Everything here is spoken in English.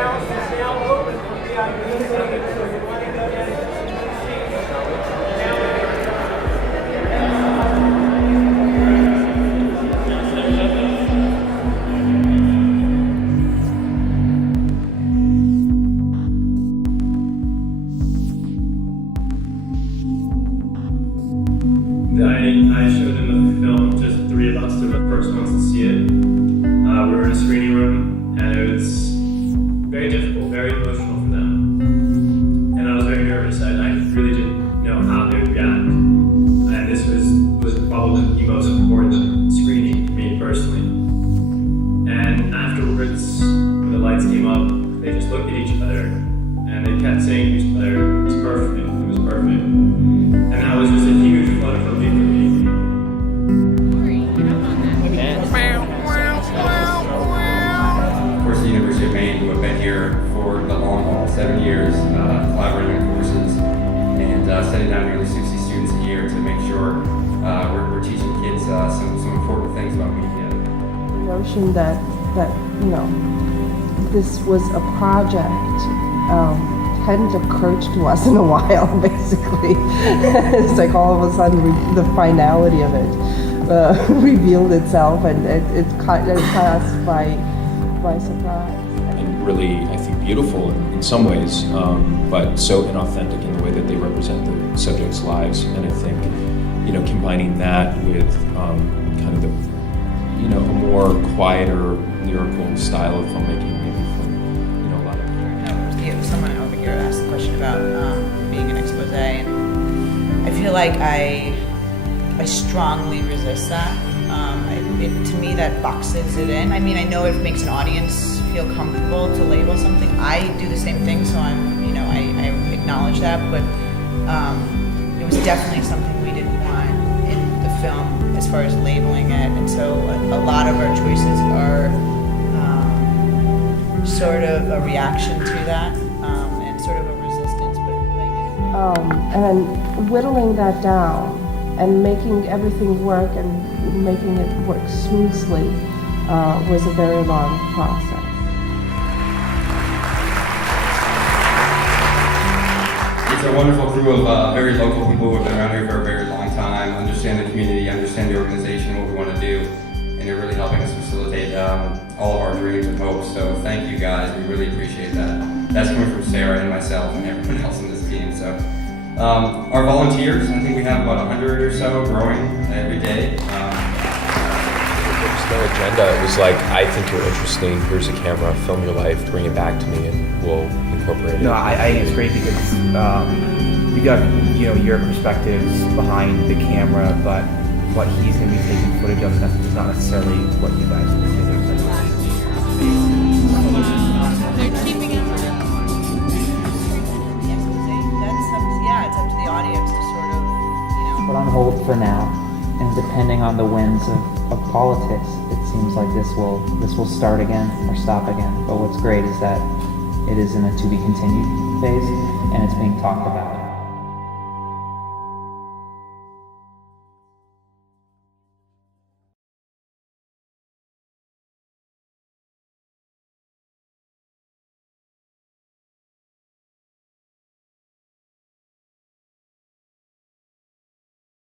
house is now open for VIP tickets, so you want to go down to the I showed them the film, just three of us, they're the first ones to see it. We were in a screening room, and it was very difficult, very emotional for them. And I was very nervous. I really didn't know how they would react. And this was probably the most important screening for me personally. And afterwards, when the lights came up, they just looked at each other, and they kept saying to each other, "It was perfect, it was perfect." And that was just a huge flood of relief for me. Of course, the University of Maine, who have been here for the long haul, 7 years, collaborating on courses and sending down nearly 60 students a year to make sure we're teaching kids some important things about media. The notion that this was a project hadn't occurred to us in a while, basically. It's like all of a sudden the finality of it revealed itself, and it caught us by surprise. And really, I think, beautiful in some ways, but so inauthentic in the way that they represent the subjects' lives. And I think, combining that with kind of the, a more quieter lyrical style of filmmaking, maybe from, a lot of. Someone over here asked the question about being an expose, and I feel like I strongly resist that. To me, that boxes it in. I mean, I know it makes an audience feel comfortable to label something. I do the same thing, so I acknowledge that, but it was definitely something we didn't want in the film as far as labeling it, and so a lot of our choices are sort of a reaction to that, and sort of a resistance, and whittling that down and making everything work and making it work smoothly was a very long process. It's a wonderful crew of very local people who have been around here for a very long time, understand the community, understand the organization, what we want to do, and they're really helping us facilitate all of our dreams and hopes. So thank you guys, we really appreciate that. That's coming from Sarah and myself and everyone else in this team. So our volunteers, I think we have about 100 or so growing every day. There's no agenda. It was like, I think you're interesting, here's a camera, film your life, bring it back to me, and we'll incorporate it. No, I think it's great because you got your perspectives behind the camera, but what he's going to be taking footage of is not necessarily what you guys are doing. They're keeping it. It's up to the audience to sort of, Put on hold for now, and depending on the winds of politics, it seems like this will start again or stop again. But what's great is that it is in a to be continued phase, and it's being talked about.